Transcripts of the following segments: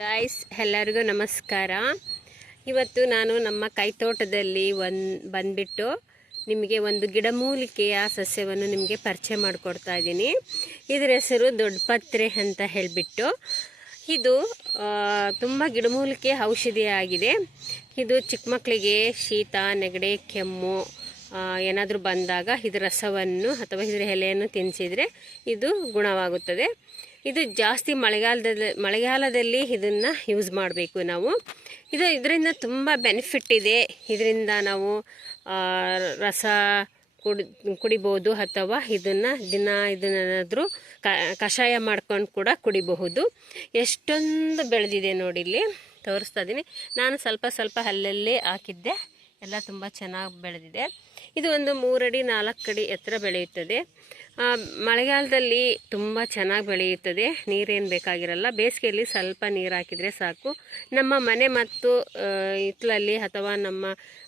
Guys ಎಲ್ಲರಿಗೂ ನಮಸ್ಕಾರ. ಇವತ್ತು ನಾನು ನಮ್ಮ ಕೈತೋಟದಲ್ಲಿ ಒಂದು ಬಂದ್ಬಿಟ್ಟು ನಿಮಗೆ ಒಂದು ಗಿಡಮೂಲಿಕೆಯ ಸಸ್ಯವನ್ನು ನಿಮಗೆ ಪರಿಚಯ ಮಾಡಿಕೊಡ್ತಾ ಇದ್ದೀನಿ. ಇದರ ಹೆಸರು ದೊಡ್ಡಪತ್ರೆ ಅಂತ ಹೇಳಿಬಿಟ್ಟು. ಇದು ತುಂಬ ಗಿಡಮೂಲಿಕೆ ಔಷಧಿಯಾಗಿದೆ ಇದು ಚಿಕ್ಕ ಮಕ್ಕಳಿಗೆ ಶೀತ, ನೆಗಡಿ, ಕೆಮ್ಮು ಏನಾದರೂ ಬಂದಾಗ ಇದರ ರಸವನ್ನು ಅಥವಾ ಇದರ ಎಲೆಯನ್ನು ತಿನ್ನಿಸಿದರೆ ಇದು ಗುಣವಾಗುತ್ತದೆ. ಇದು ಜಾಸ್ತಿ ಮಳೆಗಾಲದಲ್ಲಿ ಮಳೆಗಾಲದಲ್ಲಿ ಇದನ್ನು ಯೂಸ್ ಮಾಡಬೇಕು ನಾವು. ಇದು ಇದರಿಂದ ತುಂಬ ಬೆನಿಫಿಟ್ ಇದೆ. ಇದರಿಂದ ನಾವು ರಸ ಕುಡಿ, ಕುಡಿಬೋದು ಅಥವಾ ಇದನ್ನು ದಿನ ಇದನ್ನೇನಾದರೂ ಕಷಾಯ ಮಾಡ್ಕೊಂಡು ಕೂಡ ಕುಡಿಬಹುದು. ಎಷ್ಟೊಂದು ಬೆಳೆದಿದೆ ನೋಡಿ ಇಲ್ಲಿ. ತೋರಿಸ್ತಾ ಇದ್ದೀನಿ ನಾನು ಸ್ವಲ್ಪ ಸ್ವಲ್ಪ ಅಲ್ಲಲ್ಲೇ ಹಾಕಿದ್ದೆ. ಎಲ್ಲ ತುಂಬ ಚೆನ್ನಾಗಿ ಬೆಳೆದಿದೆ. ಇದು ಒಂದು ಮೂರಡಿ ನಾಲ್ಕು ಅಡಿ ಎತ್ತರ ಬೆಳೆಯುತ್ತದೆ. ಮಳೆಗಾಲದಲ್ಲಿ ತುಂಬ ಚೆನ್ನಾಗಿ ಬೆಳೆಯುತ್ತದೆ. ನೀರೇನು ಬೇಕಾಗಿರಲ್ಲ. ಬೇಸಿಗೆಯಲ್ಲಿ ಸ್ವಲ್ಪ ನೀರು ಹಾಕಿದರೆ ಸಾಕು. ನಮ್ಮ ಮನೆ ಮತ್ತು ಹಿತ್ತಲಲ್ಲಿ ಅಥವಾ ನಮ್ಮ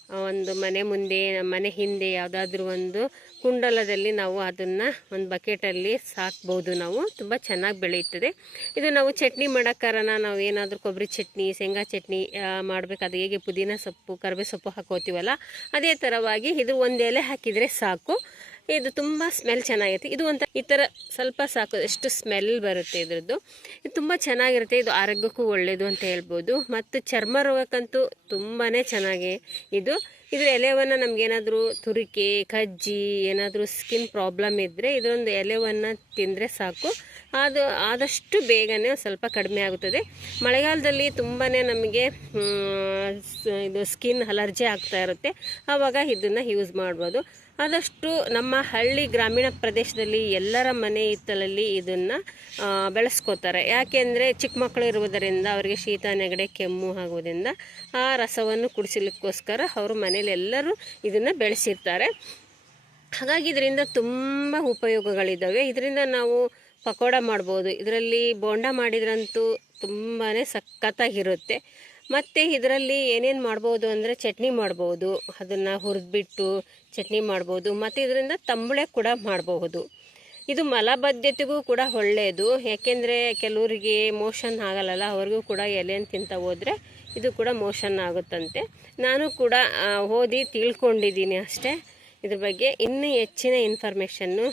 ಒಂದು ಮನೆ ಮುಂದೆ ಮನೆ ಹಿಂದೆ ಯಾವುದಾದ್ರೂ ಒಂದು ಕುಂಡಲದಲ್ಲಿ ನಾವು ಅದನ್ನು ಒಂದು ಬಕೆಟಲ್ಲಿ ಸಾಕ್ಬೋದು ನಾವು. ತುಂಬ ಚೆನ್ನಾಗಿ ಬೆಳೆಯುತ್ತದೆ. ಇದು ನಾವು ಚಟ್ನಿ ಮಾಡೋಕ್ಕಾರನ ನಾವು ಏನಾದರೂ ಕೊಬ್ಬರಿ ಚಟ್ನಿ, ಶೇಂಗಾ ಚಟ್ನಿ ಮಾಡಬೇಕಾದ ಹೇಗೆ ಪುದೀನ ಸೊಪ್ಪು ಕರಿಬೇ ಸೊಪ್ಪು ಹಾಕೋತೀವಲ್ಲ, ಅದೇ ಥರವಾಗಿ ಇದು ಒಂದು ಎಲೆ ಹಾಕಿದರೆ ಸಾಕು. ಇದು ತುಂಬ ಸ್ಮೆಲ್ ಚೆನ್ನಾಗಿರುತ್ತೆ ಇದು ಒಂಥರ ಈ ಥರ ಸ್ವಲ್ಪ ಸಾಕು, ಎಷ್ಟು ಸ್ಮೆಲ್ ಬರುತ್ತೆ ಇದರದ್ದು. ಇದು ತುಂಬ ಚೆನ್ನಾಗಿರುತ್ತೆ, ಇದು ಆರೋಗ್ಯಕ್ಕೂ ಒಳ್ಳೆಯದು ಅಂತ ಹೇಳ್ಬೋದು. ಮತ್ತು ಚರ್ಮ ರೋಗಕ್ಕಂತೂ ತುಂಬಾ ಚೆನ್ನಾಗಿ ಇದು. ಇದರ ಎಲೆವನ್ನು ನಮಗೇನಾದರೂ ತುರಿಕೆ, ಕಜ್ಜಿ, ಏನಾದರೂ ಸ್ಕಿನ್ ಪ್ರಾಬ್ಲಮ್ ಇದ್ದರೆ ಇದೊಂದು ಎಲೆವನ್ನು ತಿಂದರೆ ಸಾಕು. ಅದು ಆದಷ್ಟು ಬೇಗನೆ ಸ್ವಲ್ಪ ಕಡಿಮೆ ಆಗುತ್ತದೆ. ಮಳೆಗಾಲದಲ್ಲಿ ತುಂಬಾ ನಮಗೆ ಇದು ಸ್ಕಿನ್ ಅಲರ್ಜಿ ಆಗ್ತಾ ಇರುತ್ತೆ. ಆವಾಗ ಇದನ್ನು ಯೂಸ್ ಮಾಡ್ಬೋದು. ಆದಷ್ಟು ನಮ್ಮ ಹಳ್ಳಿ ಗ್ರಾಮೀಣ ಪ್ರದೇಶದಲ್ಲಿ ಎಲ್ಲರ ಮನೆ ಹಿತ್ತಲಲ್ಲಿ ಇದನ್ನು ಬೆಳೆಸ್ಕೋತಾರೆ. ಯಾಕೆಂದರೆ ಚಿಕ್ಕ ಮಕ್ಕಳು ಇರುವುದರಿಂದ ಅವರಿಗೆ ಶೀತ ನೆಗಡೆ ಕೆಮ್ಮು ಆಗೋದ್ರಿಂದ ಆ ರಸವನ್ನು ಕುಡಿಸಲಿಕ್ಕೋಸ್ಕರ ಅವರು ಮನೇಲಿ ಎಲ್ಲರೂ ಇದನ್ನು ಬೆಳೆಸಿರ್ತಾರೆ. ಹಾಗಾಗಿ ಇದರಿಂದ ತುಂಬ ಉಪಯೋಗಗಳಿದ್ದಾವೆ ಇದರಿಂದ ನಾವು ಪಕೋಡ ಮಾಡ್ಬೋದು. ಇದರಲ್ಲಿ ಬೋಂಡ ಮಾಡಿದ್ರಂತೂ ತುಂಬಾ ಸಖತ್ತಾಗಿರುತ್ತೆ. ಮತ್ತು ಇದರಲ್ಲಿ ಏನೇನು ಮಾಡ್ಬೋದು ಅಂದರೆ ಚಟ್ನಿ ಮಾಡ್ಬೋದು, ಅದನ್ನು ಹುರಿದ್ಬಿಟ್ಟು ಚಟ್ನಿ ಮಾಡ್ಬೋದು, ಮತ್ತು ಇದರಿಂದ ತಂಬಳೆ ಕೂಡ ಮಾಡಬಹುದು. ಇದು ಮಲಬದ್ಧತೆಗೂ ಕೂಡ ಒಳ್ಳೆಯದು ಯಾಕೆಂದರೆ ಕೆಲವರಿಗೆ ಮೋಷನ್ ಆಗಲ್ಲಲ್ಲ, ಅವ್ರಿಗೂ ಕೂಡ ಎಲೆಯನ್ನು ತಿಂತ ಹೋದರೆ ಇದು ಕೂಡ ಮೋಷನ್ ಆಗುತ್ತಂತೆ. ನಾನು ಕೂಡ ಓದಿ ತಿಳ್ಕೊಂಡಿದ್ದೀನಿ ಅಷ್ಟೇ. ಇದ್ರ ಬಗ್ಗೆ ಇನ್ನೂ ಹೆಚ್ಚಿನ ಇನ್ಫಾರ್ಮೇಷನ್ನು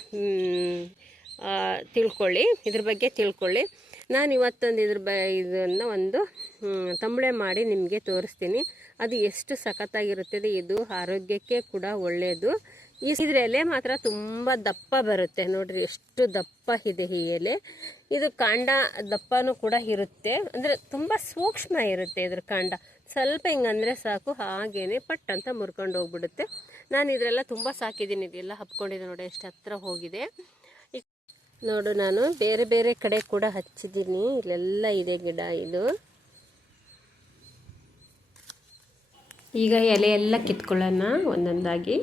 ತಿಳ್ಕೊಳ್ಳಿ. ಇದ್ರ ಬಗ್ಗೆ ತಿಳ್ಕೊಳ್ಳಿ. ನಾನು ಇವತ್ತೊಂದು ಇದ್ರ ಬ, ಇದನ್ನು ಒಂದು ತಂಬಳೆ ಮಾಡಿ ನಿಮಗೆ ತೋರಿಸ್ತೀನಿ. ಅದು ಎಷ್ಟು ಸಖತ್ತಾಗಿರುತ್ತದೆ, ಇದು ಆರೋಗ್ಯಕ್ಕೆ ಕೂಡ ಒಳ್ಳೆಯದು ಈ ಇದ್ರ ಎಲೆ ಮಾತ್ರ ತುಂಬ ದಪ್ಪ ಬರುತ್ತೆ. ನೋಡ್ರಿ, ಎಷ್ಟು ದಪ್ಪ ಇದೆ ಈ ಎಲೆ. ಇದು ಕಾಂಡ ದಪ್ಪನೂ ಕೂಡ ಇರುತ್ತೆ. ಅಂದರೆ ತುಂಬ ಸೂಕ್ಷ್ಮ ಇರುತ್ತೆ ಇದ್ರ ಕಾಂಡ. ಸ್ವಲ್ಪ ಹಿಂಗಂದರೆ ಸಾಕು, ಹಾಗೇನೆ ಪಟ್ ಅಂತ ಮುರ್ಕೊಂಡು ಹೋಗ್ಬಿಡುತ್ತೆ ನಾನು ಇದರೆಲ್ಲ ತುಂಬ ಸಾಕಿದ್ದೀನಿ, ಇದೆಲ್ಲ ಹಬ್ಕೊಂಡಿದೆ ನೋಡಿ ಎಷ್ಟು ಹತ್ರ ಹೋಗಿದೆ. ನೋಡು ನಾನು ಬೇರೆ ಬೇರೆ ಕಡೆ ಕೂಡ ಹಚ್ಚಿದ್ದೀನಿ. ಇಲ್ಲೆಲ್ಲ ಇದೆ ಗಿಡ ಇದು. ಈಗ ಎಲೆ ಎಲ್ಲ ಕಿತ್ಕೊಳ್ಳೋಣ ಒಂದೊಂದಾಗಿ.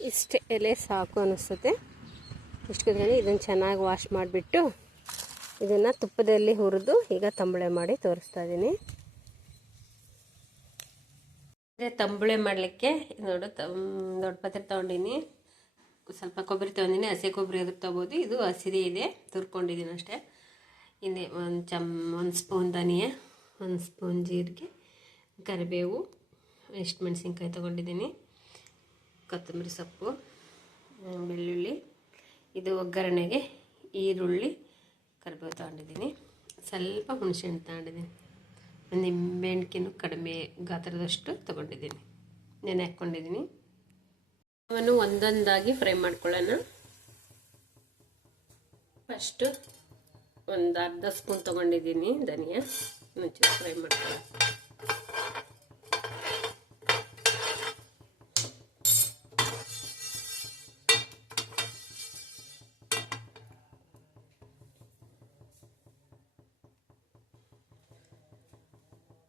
ಇಷ್ಟು ಎಲೆ ಸಾಕು ಅನಿಸುತ್ತೆ. ಇಷ್ಟು ಇದನ್ನು ಚೆನ್ನಾಗಿ ವಾಶ್ ಮಾಡಿಬಿಟ್ಟು ಇದನ್ನು ತುಪ್ಪದಲ್ಲಿ ಹುರಿದು ಈಗ ತಂಬಳೆ ಮಾಡಿ ತೋರಿಸ್ತಾ ಇದ್ದೀನಿ ತಂಬಳೆ ಮಾಡಲಿಕ್ಕೆ ನೋಡು ದೊಡ್ಡ ಪಾತ್ರೆ ತೊಗೊಂಡಿನಿ. ಸ್ವಲ್ಪ ಕೊಬ್ಬರಿ ತೊಗೊಂಡಿನಿ, ಹಸಿ ಕೊಬ್ಬರಿ ಅದ್ರ ತೊಗೋದು ಇದು ಹಸಿದೇ ಇದೆ ತುರ್ಕೊಂಡಿದ್ದೀನಿ ಅಷ್ಟೇ. ಇಲ್ಲಿ ಒಂದು ಚಮ್, ಒಂದು ಸ್ಪೂನ್ ಧನಿಯಾ, ಒಂದು ಸ್ಪೂನ್ ಜೀರಿಗೆ, ಕರಿಬೇವು, ಎಷ್ಟು ಮೆಣಸಿನ್ಕಾಯಿ ತೊಗೊಂಡಿದ್ದೀನಿ ಕೊತ್ತಂಬರಿ ಸೊಪ್ಪು, ಬೆಳ್ಳುಳ್ಳಿ, ಇದು ಒಗ್ಗರಣೆಗೆ ಈರುಳ್ಳಿ ಕರಿಬೇವು ತಗೊಂಡಿದ್ದೀನಿ. ಸ್ವಲ್ಪ ಹುಣಸೆಹಣ್ಣು ತಗೊಂಡಿದ್ದೀನಿ. ಒಂದು ನಿಂಬೆಹಣ್ಣಿನೂ ಕಡಿಮೆ ಗಾತ್ರದಷ್ಟು ತೊಗೊಂಡಿದ್ದೀನಿ. ನೆನೆ ಹಾಕ್ಕೊಂಡಿದ್ದೀನಿ. ಅವನು ಒಂದೊಂದಾಗಿ ಫ್ರೈ ಮಾಡ್ಕೊಳ್ಳೋಣ. ಫಸ್ಟು ಒಂದು ಅರ್ಧ ಸ್ಪೂನ್ ತೊಗೊಂಡಿದ್ದೀನಿ ಧನಿಯಾ. ಮುಂಚೆ ಫ್ರೈ ಮಾಡ್ಕೊಳ್ಳೋಣ.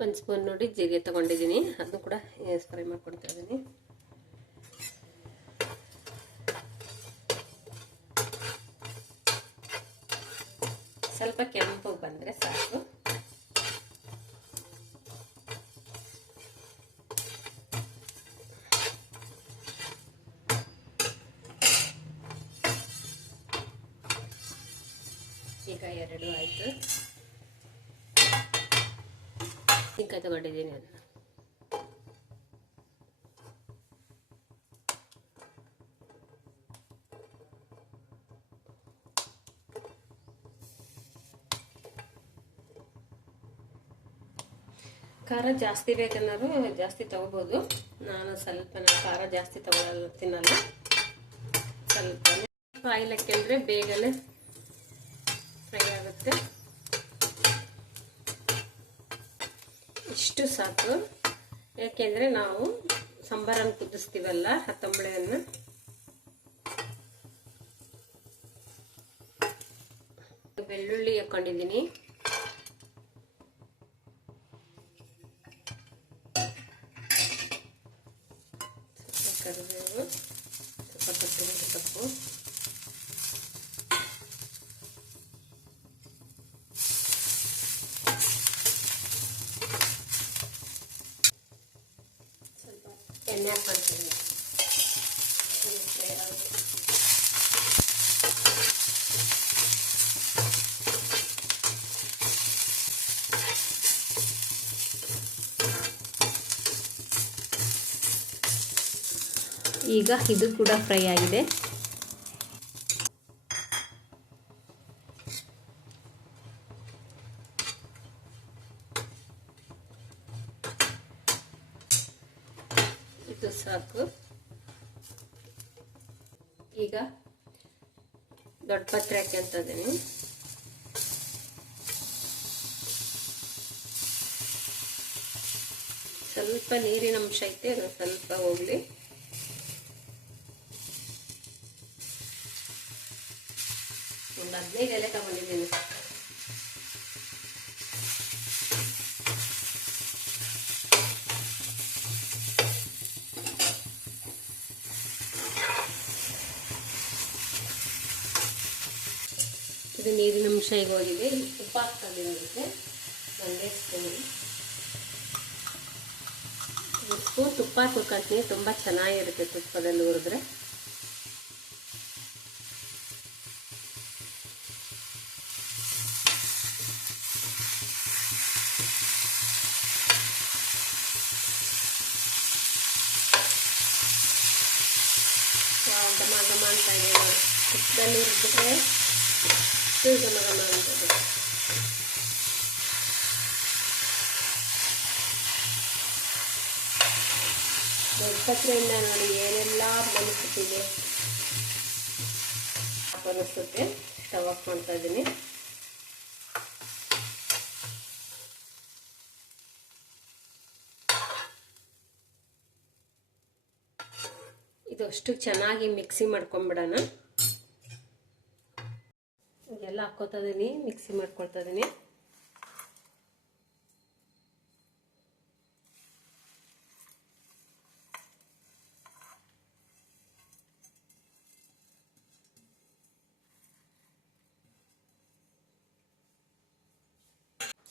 ಒಂದು ಸ್ಪೂನ್ ನೋಡಿ ಜೀರಿಗೆ ತಗೊಂಡಿದ್ದೀನಿ. ಅದನ್ನು ಕೂಡ ಫ್ರೈ ಮಾಡ್ಕೊಳ್ತಾ ಇದ್ದೀನಿ. ಸ್ವಲ್ಪ ಕೆಂಪು ಬಂದರೆ ಸಾಕು. ಈಗ ಎರಡು ಆಯಿತು. ಮೆಣಸಿನ್ಕಾಯಿ ತಗೊಂಡಿದ್ದೀನಿ ಅದು ಖಾರ ಜಾಸ್ತಿ ಬೇಕನ್ನೋರು ಜಾಸ್ತಿ ತಗೋಬೋದು. ನಾನು ಸ್ವಲ್ಪ ಖಾರ ಜಾಸ್ತಿ ತಗೊಳ್ಳಲ್ಲ ತಿನ್ನಲ್ಲ. ಸ್ವಲ್ಪ ಆಯಿಲ್ ಹಾಕಿದ್ರೆ ಬೇಗನೆ ಫ್ರೈ ಆಗುತ್ತೆ. ಇಷ್ಟು ಸಾಕು. ಯಾಕೆಂದರೆ ನಾವು ಸಾಂಬಾರನ್ನು ಕುದಿಸ್ತೀವಲ್ಲ ಹತ್ತಂಬಳೆಯನ್ನು. ಬೆಳ್ಳುಳ್ಳಿ ಹಾಕೊಂಡಿದ್ದೀನಿ ಕರಿಬೇವು ಸ್ವಲ್ಪ ಕೊತ್ತಂಬರಿ ಸೊಪ್ಪು ಸ್ವಲ್ಪ ಎಣ್ಣೆ ಹಾಕ್ಕೊಳ್ತೀನಿ ಈಗ ಇದು ಕೂಡ ಫ್ರೈ ಆಗಿದೆ. ಇದು ಸಾಕು. ಈಗ ದೊಡ್ಡ ಪತ್ರೆ ಹಾಕ್ಯಂತ ಇದೀನಿ. ಸ್ವಲ್ಪ ನೀರಿನ ಅಂಶ ಐತೆ, ಸ್ವಲ್ಪ ಹೋಗ್ಲಿ ಒಂದು ಹದಿನೈದು ಎಲೆ ತಗೊಂಡಿದ್ದೀನಿ ಇದು ನೀರಿನ ಅಂಶ ಈಗ ಹೋಗಿದೆ. ಉಪ್ಪು ಹಾಕ್ತದೆ ಅದಕ್ಕೆ ಒಂದೇ ಸ್ಪೂನ್ ಸ್ಪೂನ್ ತುಪ್ಪ ಹಾಕೋಕಂತೀನಿ ತುಂಬ ಚೆನ್ನಾಗಿರುತ್ತೆ ತುಪ್ಪದಲ್ಲಿ ಹುರಿದ್ರೆ ವಾವ್, ಘಮ ಘಮ ಅಂತ ಇದೆ ನೋಡಿ. ತುಪ್ಪದಲ್ಲಿ ಹುರಿದ್ರೆ ಇಷ್ಟು ಘಮ ನೋಡಿ ಏನೆಲ್ಲ ಮನಸ್ಸುತ್ತಿದೆ ಅನಿಸುತ್ತೆ ಸ್ಟವ್ ಆಫ್ ಮಾಡ್ತಾ ಇದ್ದೀನಿ ಇದಷ್ಟು ಚೆನ್ನಾಗಿ ಮಿಕ್ಸಿ ಮಾಡ್ಕೊಂಬಿಡೋಣ. ಇದೆಲ್ಲ ಹಾಕ್ಕೋತಾ ಇದೀನಿ ಮಿಕ್ಸಿ ಮಾಡ್ಕೊಳ್ತಾ ಇದೀನಿ.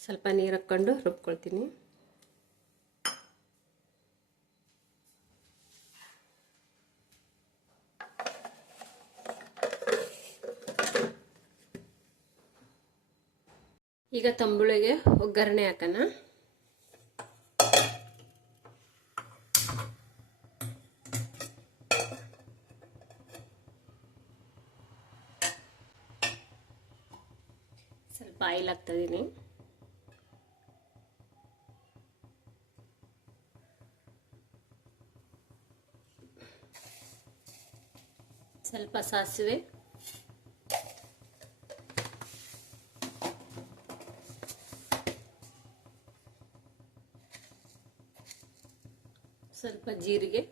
ಸ್ವಲ್ಪ ನೀರು ಹಾಕ್ಕೊಂಡು ರುಬ್ಕೊಳ್ತೀನಿ. ಈಗ ತಂಬುಳಿಗೆ ಒಗ್ಗರಣೆ ಹಾಕೋಣ. ಸ್ವಲ್ಪ ಆಯಿಲ್ ಹಾಕ್ತಿದ್ದೀನಿ ಸ್ವಲ್ಪ ಸಾಸಿವೆ ಸ್ವಲ್ಪ ಜೀರಿಗೆ.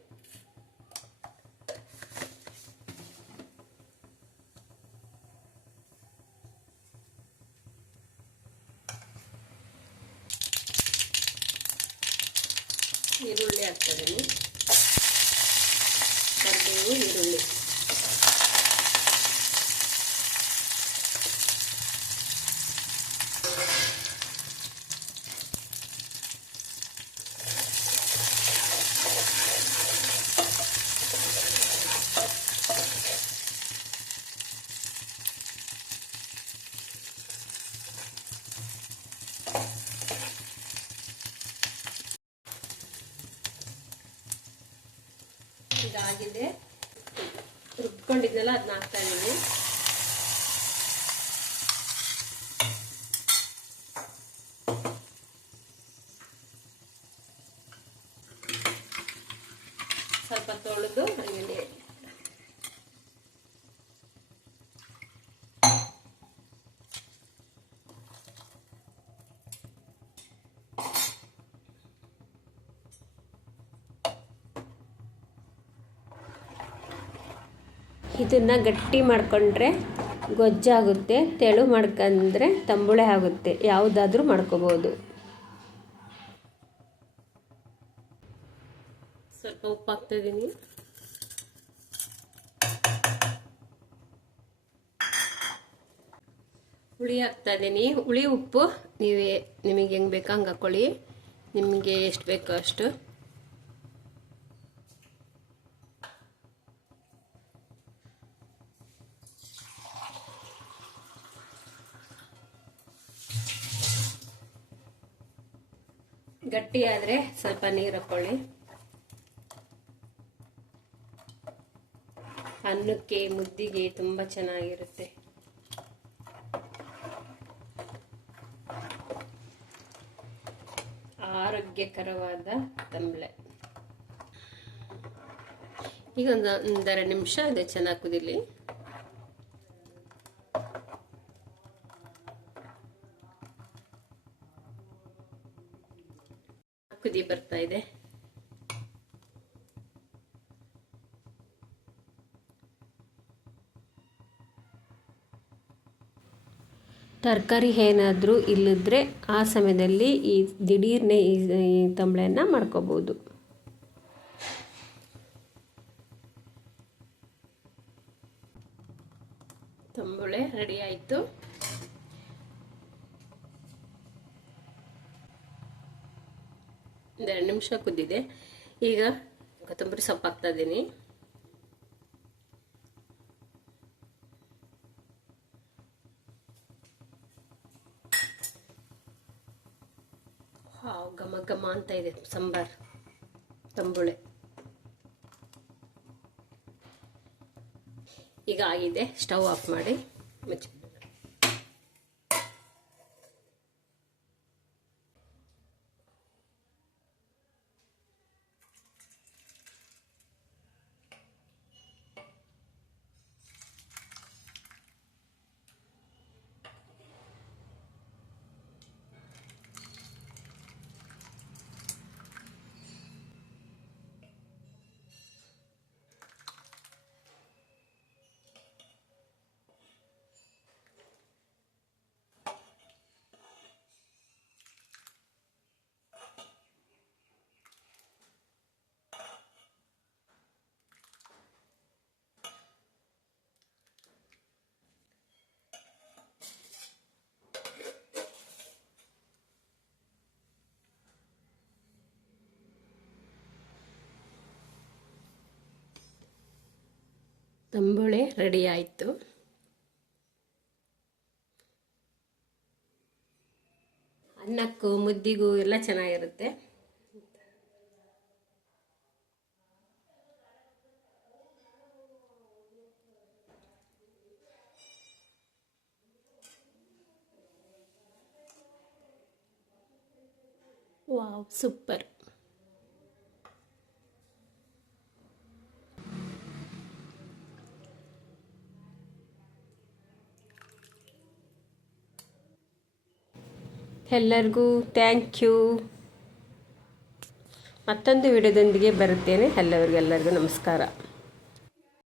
ಈರುಳ್ಳಿ ಹಾಕ್ತಿದ್ದೀನಿ ಕರಿಬೇವು ಈರುಳ್ಳಿ ಈಗ ಆಗಿದೆ ರುಬ್ಕೊಂಡಿದ್ನಲ್ಲ ಅದನ್ನ ಹಾಕ್ತಾ ಇದ್ದೀನಿ. ಸ್ವಲ್ಪ ತೊಳೆದು ಹಾಗೆ ಇದನ್ನು ಗಟ್ಟಿ ಮಾಡಿಕೊಂಡ್ರೆ ಗೊಜ್ಜಾಗುತ್ತೆ, ತೆಳು ಮಾಡ್ಕೊಂಡ್ರೆ ತಂಬುಳೆ ಆಗುತ್ತೆ. ಯಾವುದಾದ್ರೂ ಮಾಡ್ಕೋಬೋದು. ಸ್ವಲ್ಪ ಉಪ್ಪು ಹಾಕ್ತಾ ಇದ್ದೀನಿ ಹುಳಿ ಹಾಕ್ತಾ ಇದ್ದೀನಿ ಹುಳಿ ಉಪ್ಪು ನೀವೇ, ನಿಮಗೆ ಹೆಂಗೆ ಬೇಕೋ ಹಂಗೆ ಹಾಕ್ಕೊಳ್ಳಿ ನಿಮಗೆ ಎಷ್ಟು ಬೇಕೋ ಅಷ್ಟು. ಗಟ್ಟಿ ಸ್ವಲ್ಪ ನೀರು ಹಾಕೊಳ್ಳಿ. ಅನ್ನಕ್ಕೆ, ಮುದ್ದಿಗೆ ತುಂಬ ಚೆನ್ನಾಗಿರುತ್ತೆ. ಆರೋಗ್ಯಕರವಾದ ತಂಬಳೆ. ಈಗ ಒಂದು ಒಂದೆರಡು ನಿಮಿಷ ಅದೇ ಚೆನ್ನಾಗಿ ಕುದಿಲಿ. ಇದೆ. ತರಕಾರಿ ಏನಾದರೂ ಇಲ್ಲದ್ರೆ ಆ ಸಮಯದಲ್ಲಿ ಈ ದಿಢೀರ್ನೆ ಈ ತಂಬಳೆಯನ್ನು ಮಾಡ್ಕೋಬೋದು. ತಂಬಳೆ ರೆಡಿ ಆಯಿತು. ಒಂದೆರಡು ನಿಮಿಷ ಕುದ್ದಿದೆ ಈಗ ಕೊತ್ತಂಬರಿ ಸೊಪ್ಪು ಹಾಕ್ತಾ ಇದ್ದೀನಿ. ಘಮ ಘಮ ಅಂತ ಇದೆ ಸಾಂಬಾರ್, ತಂಬುಳೆ. ಈಗ ಆಗಿದೆ, ಸ್ಟವ್ ಆಫ್ ಮಾಡಿ ಮುಚ್ಚಿ ತಂಬುಳೆ ರೆಡಿ ಆಯಿತು. ಅನ್ನಕ್ಕೂ ಮುದ್ದಿಗೂ ಎಲ್ಲ ಚೆನ್ನಾಗಿರುತ್ತೆ. Wow super. ಎಲ್ಲರಿಗೂ ಥ್ಯಾಂಕ್ ಯು ಮತ್ತೊಂದು ವಿಡಿಯೋದೊಂದಿಗೆ ಬರುತ್ತೇನೆ. ಎಲ್ಲರಿಗೂ ಎಲ್ಲರಿಗೂ ನಮಸ್ಕಾರ.